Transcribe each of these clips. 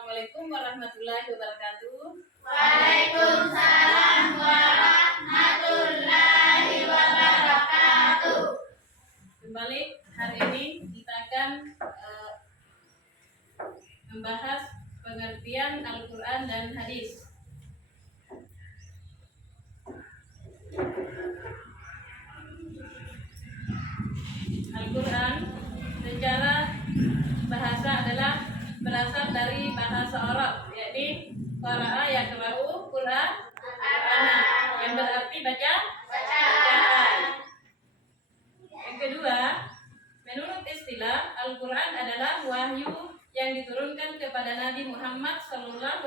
Assalamualaikum warahmatullahi wabarakatuh. Waalaikumsalam warahmatullahi wabarakatuh. Kembali hari ini kita akan membahas pengertian Al-Quran dan hadis. Al-Quran secara bahasa adalah berasal dari bahasa Arab, yakni qara'a yaqra'u Qur'an, yang berarti bacaan. Yang kedua, menurut istilah, Al-Quran adalah wahyu yang diturunkan kepada Nabi Muhammad SAW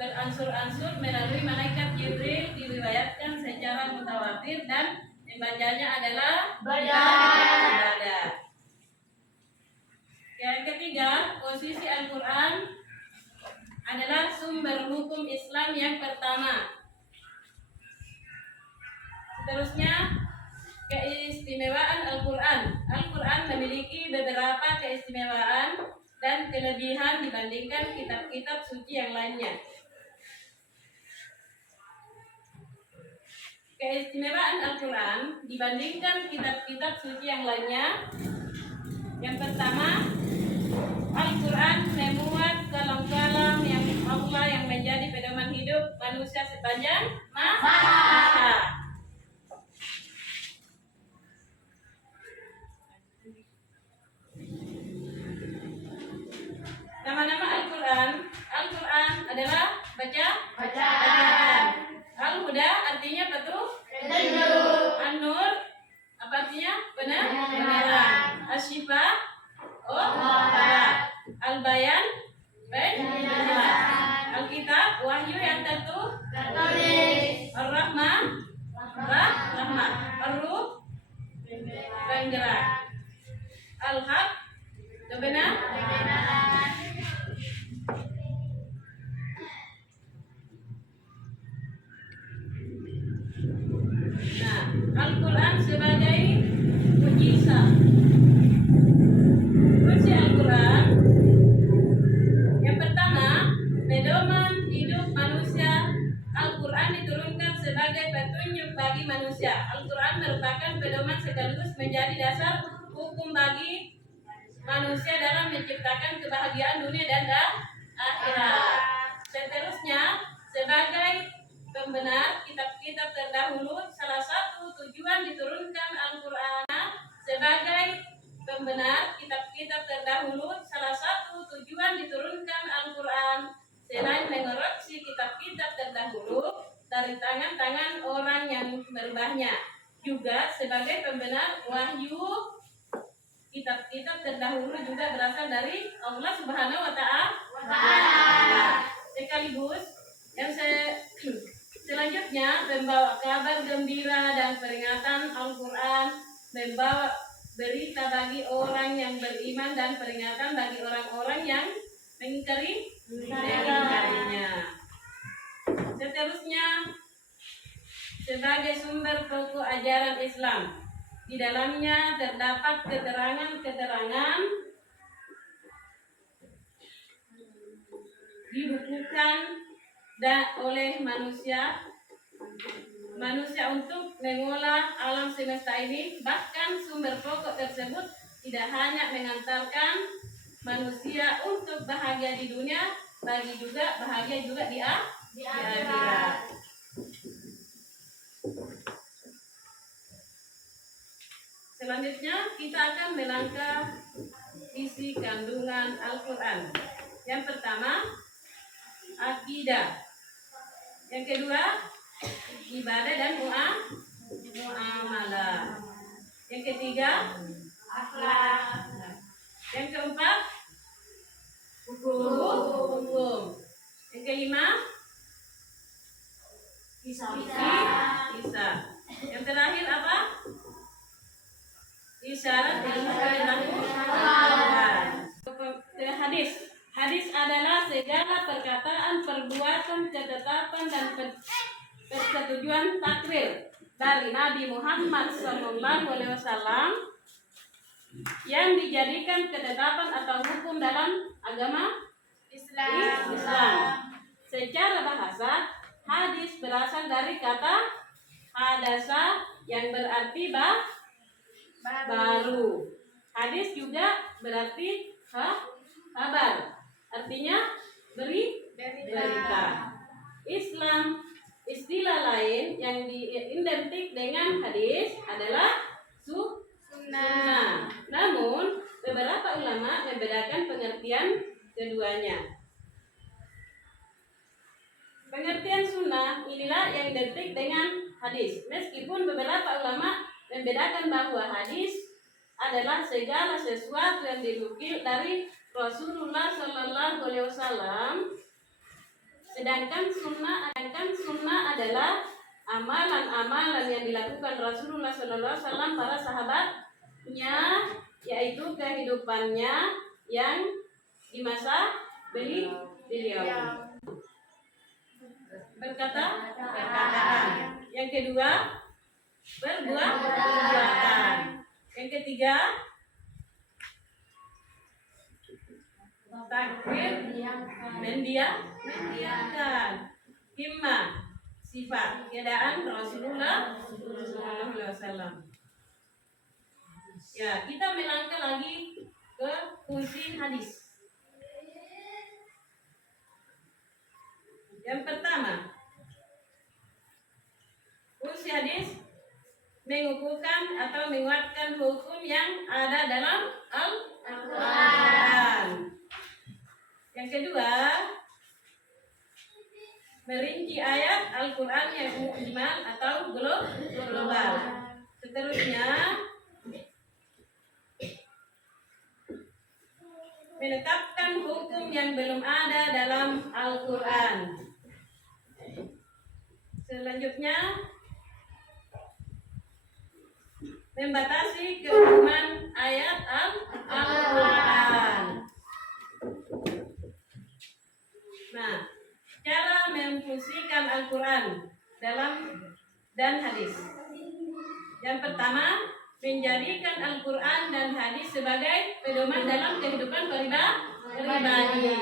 beransur-ansur melalui malaikat Jibril, diriwayatkan secara mutawatir dan membacanya adalah ibadah. Yang ketiga, posisi Al-Quran adalah sumber hukum Islam yang pertama. Seterusnya, keistimewaan Al-Quran. Al-Quran memiliki beberapa keistimewaan dan kelebihan dibandingkan kitab-kitab suci yang lainnya. Keistimewaan Al-Quran dibandingkan kitab-kitab suci yang lainnya. Yang pertama, Al-Quran memuat kalam-kalam yang Allah yang menjadi pedoman hidup manusia sepanjang masa. Nama-nama Al-Quran. Al-Quran adalah bacaan. Al-Huda artinya petunjuk. An-Nur apa artinya? Benar. Asy-Syifa obat. Al-Bayan penjelasan. Al-Kitab wahyu yang tertulis. Ar-Rahmah rahmat. Ar-Ruh penggerak. Al-Haq kebenaran. Nah, Al-Quran sebagai mukjizat. Fungsi Al-Quran yang pertama, pedoman hidup manusia. Al-Quran diturunkan sebagai petunjuk bagi manusia. Al-Quran merupakan pedoman sekaligus menjadi dasar hukum bagi manusia dalam menciptakan kebahagiaan dunia dan akhirat. Seterusnya, sebagai pembenar kitab-kitab terdahulu, salah satu tujuan diturunkan Al-Quran. Sebagai pembenar kitab-kitab terdahulu, salah satu tujuan diturunkan Al-Quran selain mengoreksi kitab-kitab terdahulu dari tangan-tangan orang yang merubahnya, juga sebagai pembenar wahyu. Kitab-kitab terdahulu juga berasal dari Allah Subhanahu wa Ta'ala. Sekaligus yang selanjutnya membawa kabar gembira dan peringatan. Al-Quran membawa berita bagi orang yang beriman dan peringatan bagi orang-orang yang mengingkarinya. Seterusnya, sebagai sumber pokok ajaran Islam. Di dalamnya terdapat keterangan-keterangan dibukukan oleh manusia untuk mengolah alam semesta ini. Bahkan sumber pokok tersebut tidak hanya mengantarkan manusia untuk bahagia di dunia, bagi juga bahagia juga di akhirat. Selanjutnya kita akan melangkah isi kandungan Al-Quran. Yang pertama, akidah. Yang kedua, ibadah dan muamalah. Yang ketiga, akhlak. Yang keempat, hukum. Yang kelima, kisah. Yang terakhir apa? Isyarat ilmu pengetahuan. Hadis adalah segala perkataan, perbuatan, ketetapan dan persetujuan takrir dari Nabi Muhammad SAW yang dijadikan ketetapan atau hukum dalam agama Islam. Secara bahasa, hadis berasal dari kata hadasa yang berarti baru. Hadis juga berarti kabar. Artinya berita. Islam, istilah lain yang identik dengan hadis adalah sunnah. Namun, beberapa ulama membedakan pengertian keduanya. Pengertian sunnah inilah yang identik dengan hadis. Meskipun beberapa ulama membedakan bahwa hadis adalah segala sesuatu yang dinukil dari Rasulullah Sallallahu Alaihi Wasallam, sedangkan sunnah adalah amalan-amalan yang dilakukan Rasulullah Sallallahu Alaihi Wasallam, para sahabatnya, yaitu kehidupannya yang di masa beliau. Perkataan. Yang kedua, perbuatan. Yang ketiga, takbir, mendiamkan. Himmah, sifat keadaan Rasulullah Sallallahu Alaihi Wasallam. Ya, kita melangkah lagi ke fungsi hadis. Yang pertama, fungsi hadis mengukuhkan atau menguatkan hukum yang ada dalam Al-Quran. Yang kedua, merinci ayat Al-Quran yang mujmal atau global. Seterusnya, menetapkan hukum yang belum ada dalam Al-Quran. Selanjutnya, membatasi kehukuman ayat Al-Quran. Nah, cara memfungsikan Al-Quran dan hadis. Yang pertama, menjadikan Al-Quran dan hadis sebagai pedoman dalam kehidupan pribadi.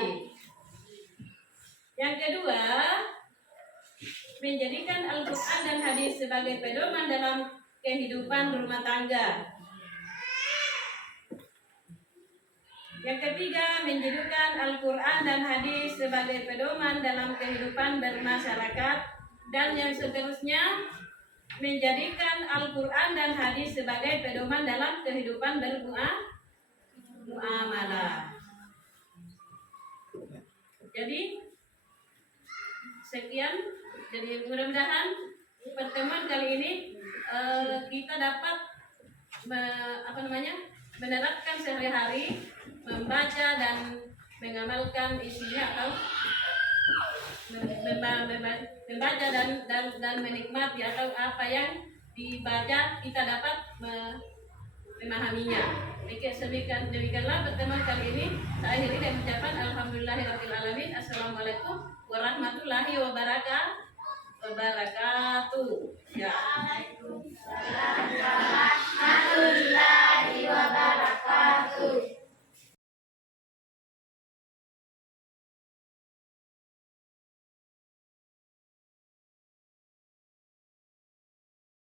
Yang kedua, menjadikan Al-Quran dan hadis sebagai pedoman dalam kehidupan rumah tangga. Yang ketiga, menjadikan Al-Quran dan hadis sebagai pedoman dalam kehidupan bermasyarakat. Dan yang seterusnya, menjadikan Al-Quran dan hadis sebagai pedoman dalam kehidupan bermuamalah. Jadi, sekian. Jadi mudah-mudahan pertemuan kali ini kita dapat menerapkan sehari-hari, membaca dan mengamalkan isinya, atau membaca dan menikmati atau apa yang dibaca, kita dapat memahaminya. Demikianlah pertemuan kali ini. Saya akhiri dengan ucapan alhamdulillahirabbil alamin. Assalamualaikum warahmatullahi wabarakatuh. Ya.